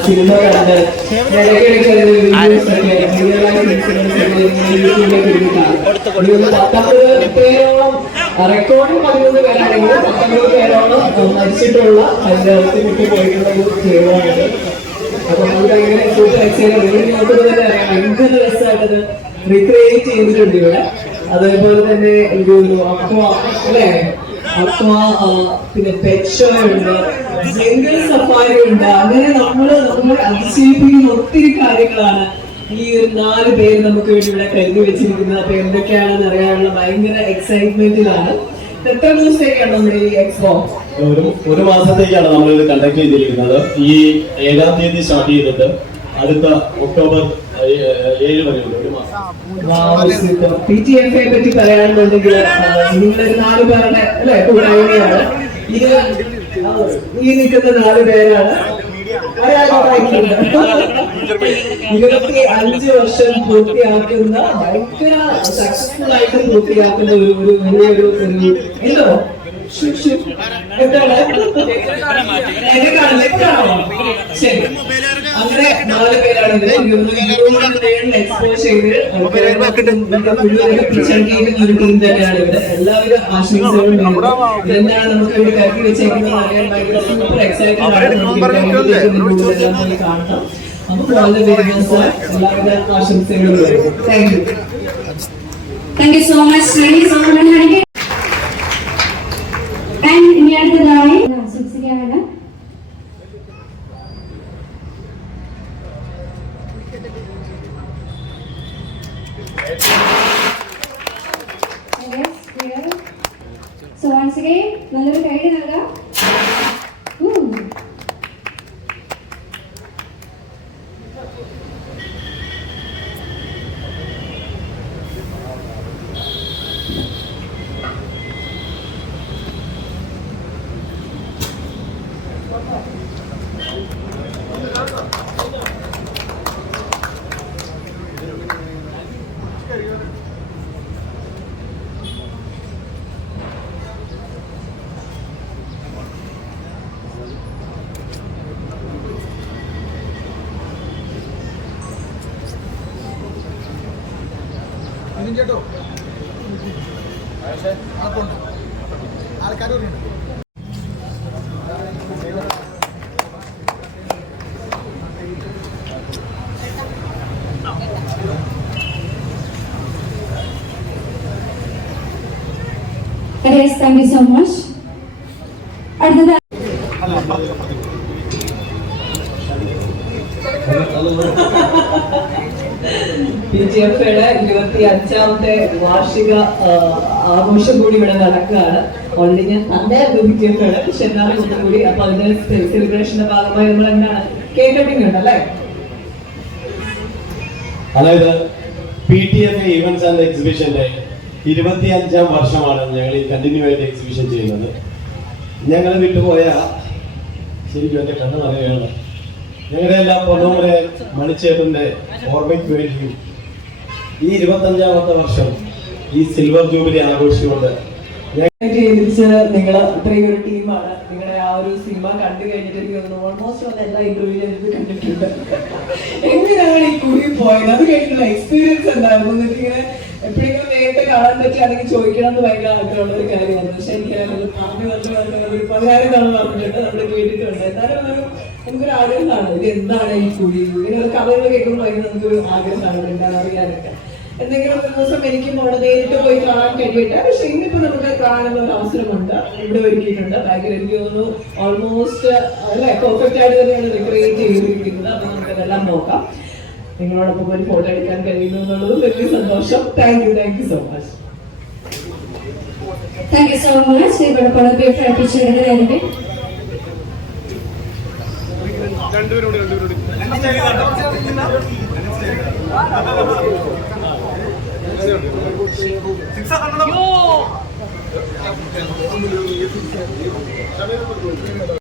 Cinema പതിമൂന്ന് പേരാണെങ്കിൽ പത്തൊമ്പത് പേരോളം മരിച്ചിട്ടുള്ള അതിന്റെ വിട്ടു പോയിട്ടുള്ള ഒരു ദൈവമാണിത് അപ്പൊ നമുക്കങ്ങനെ സൂപ്പർ തന്നെ അറിയാം രസമായിട്ടത് റീക്രിയേറ്റ് ചെയ്തിട്ടുണ്ട് ഇവിടെ. അതേപോലെ തന്നെ ഒരു അപ്പോ അല്ലേ? അക്വ പിന്നെ പെറ്റ് ഉണ്ട് ജംഗിൾ സഫാരി ഉണ്ട് അങ്ങനെ നമ്മൾ നമ്മൾ അതിശയിപ്പിക്കുന്ന ഒത്തിരി കാര്യങ്ങളാണ് ഈ ഒരു നാല് പേര് നമുക്ക് വേണ്ടി ഇവിടെ കരുതി വെച്ചിരിക്കുന്നത്. അപ്പൊ എന്തൊക്കെയാണെന്ന് അറിയാനുള്ള ഭയങ്കര എക്സൈറ്റ്മെന്റിലാണ് എത്ര ദിവസത്തേക്കാണ് നമ്മുടെ ഈ എക്സ്പോ ഒരു ഒരു മാസത്തേക്കാണ് നമ്മൾ ഇത് കണ്ടക്ട് ചെയ്തിരിക്കുന്നത്. ഈ ഏഴാം തീയതി സ്റ്റാർട്ട് ചെയ്തിട്ട് അടുത്ത ഒക്ടോബർ ഏഴ് മാസം പി ടി എഫ് ഐ പറ്റി പറയുകയാണെന്നുണ്ടെങ്കിൽ നാല് പേരുടെ അല്ലെ കൂടായ്മയാണ് ഇത് ഈ നിൽക്കുന്ന നാല് പേരാണ്. ഇരുപത്തി അഞ്ച് വർഷം പൂർത്തിയാക്കുന്ന ഭയങ്കര സക്സസ്ഫുൾ ആയിട്ട് പൂർത്തിയാക്കുന്ന ഒരു വലിയൊരു ഒരു എന്തോ. ശരി നാല് എക്സ്പോസ് ചെയ്ത് ഇവിടെ ആശംസകളും ഇവിടെ സൂപ്പർ ആണ് thank you much you so much, So once again, നല്ലൊരു കൈഡ് നൽകാം ചേട്ടോ ആൾക്കുണ്ട് ആൾക്കാരുണ്ട് Yes, thank you so much. അടുത്തത് പി എഫ്ഐയുടെ ഇരുപത്തി അഞ്ചാമത്തെ വാർഷിക ആഘോഷം കൂടി ഇവിടെ നടക്കുകയാണ്. ഓൾറെഡി ഞാൻ തന്നെ എഫ്ഐയുടെ പക്ഷെ എന്നാലും ഒന്നും കൂടി അപ്പൊ അതിന്റെ സെലിബ്രേഷന്റെ ഭാഗമായി നമ്മൾ എന്താണ് കേക്ക് കട്ടിംഗ് അതായത് P T F events and എക്സിബിഷന്റെ ഇരുപത്തി അഞ്ചാം വർഷമാണ് ഞങ്ങൾ ഈ കണ്ടിന്യൂ ആയിട്ട് എക്സിബിഷൻ ചെയ്യുന്നത്. ഞങ്ങൾ വിട്ടുപോയ ശരിക്കും എന്റെ കണ്ണ് പറയുകയാണ് ഞങ്ങളുടെ എല്ലാ പൊന്നൂരെ മണിച്ചേട്ടന്റെ ഓർമ്മയ്ക്ക് വേണ്ടിയും ഈ ഇരുപത്തഞ്ചാമത്തെ വർഷം ഈ സിൽവർ ജൂബിലി ആഘോഷിച്ചുകൊണ്ട് നിങ്ങൾ അത്രയും ഒരു ടീമാണ്. നിങ്ങളുടെ ആ ഒരു സിനിമ കണ്ടു കഴിഞ്ഞിട്ട് എനിക്ക് ഓൾമോസ്റ്റ് വന്ന എല്ലാ ഇന്റർവ്യൂവിലും എനിക്ക് കണ്ടിട്ടുണ്ട്. എങ്ങനെയാണ് ഈ കുടി പോയത്? അത് കഴിഞ്ഞിട്ടുള്ള എക്സ്പീരിയൻസ് എന്തായിരുന്നു? എപ്പോഴെങ്കിലും നേരിട്ട് കാണാൻ പറ്റുകയാണെങ്കിൽ ചോദിക്കണം എന്ന് ഭയങ്കര ആഗ്രഹമുള്ള ഒരു കാര്യമാണ്. പക്ഷെ എനിക്ക് പറഞ്ഞു പറഞ്ഞു പറഞ്ഞു പതിനായിരം തവണ നമ്മൾ കേട്ടിട്ടുണ്ട്. എന്നാലും ഒരു നമുക്കൊരു ആഗ്രഹമാണ് ഇത് എന്താണ് ഈ കുഴി ഇങ്ങനെ കഥകൾ കേൾക്കുമ്പോൾ ഭയങ്കര നമുക്കൊരു ആഗ്രഹമാണ് എന്താണ് അറിയാനൊക്കെ. എന്തെങ്കിലും ഒരു ദിവസം എനിക്ക് അവിടെ നേരിട്ട് പോയി കാണാൻ കഴിയട്ടെ പക്ഷെ ഇന്നിപ്പോ നമുക്ക് കാണാനുള്ള ഒരു അവസരമുണ്ട്. ഇവിടെ ഒരുക്കിയിട്ടുണ്ട്. ബാക്കിൽ എനിക്ക് തോന്നുന്നു ഓൾമോസ്റ്റ് അല്ലെ പെർഫെക്റ്റ് ആയിട്ട് തന്നെയാണ് റിക്രിയേറ്റ് ചെയ്തിരിക്കുന്നത്. അപ്പൊ നമുക്ക് അതെല്ലാം നോക്കാം. നിങ്ങളോടൊപ്പം ഒരു ഫോട്ടോ എടുക്കാൻ കഴിയുന്നു എന്നുള്ളത് വലിയ സന്തോഷം. Thank you thank you so much thank you so much ഇവിടെ പലപ്പോഴും പഠിപ്പിച്ചെടുക്കുന്നതായിരിക്കും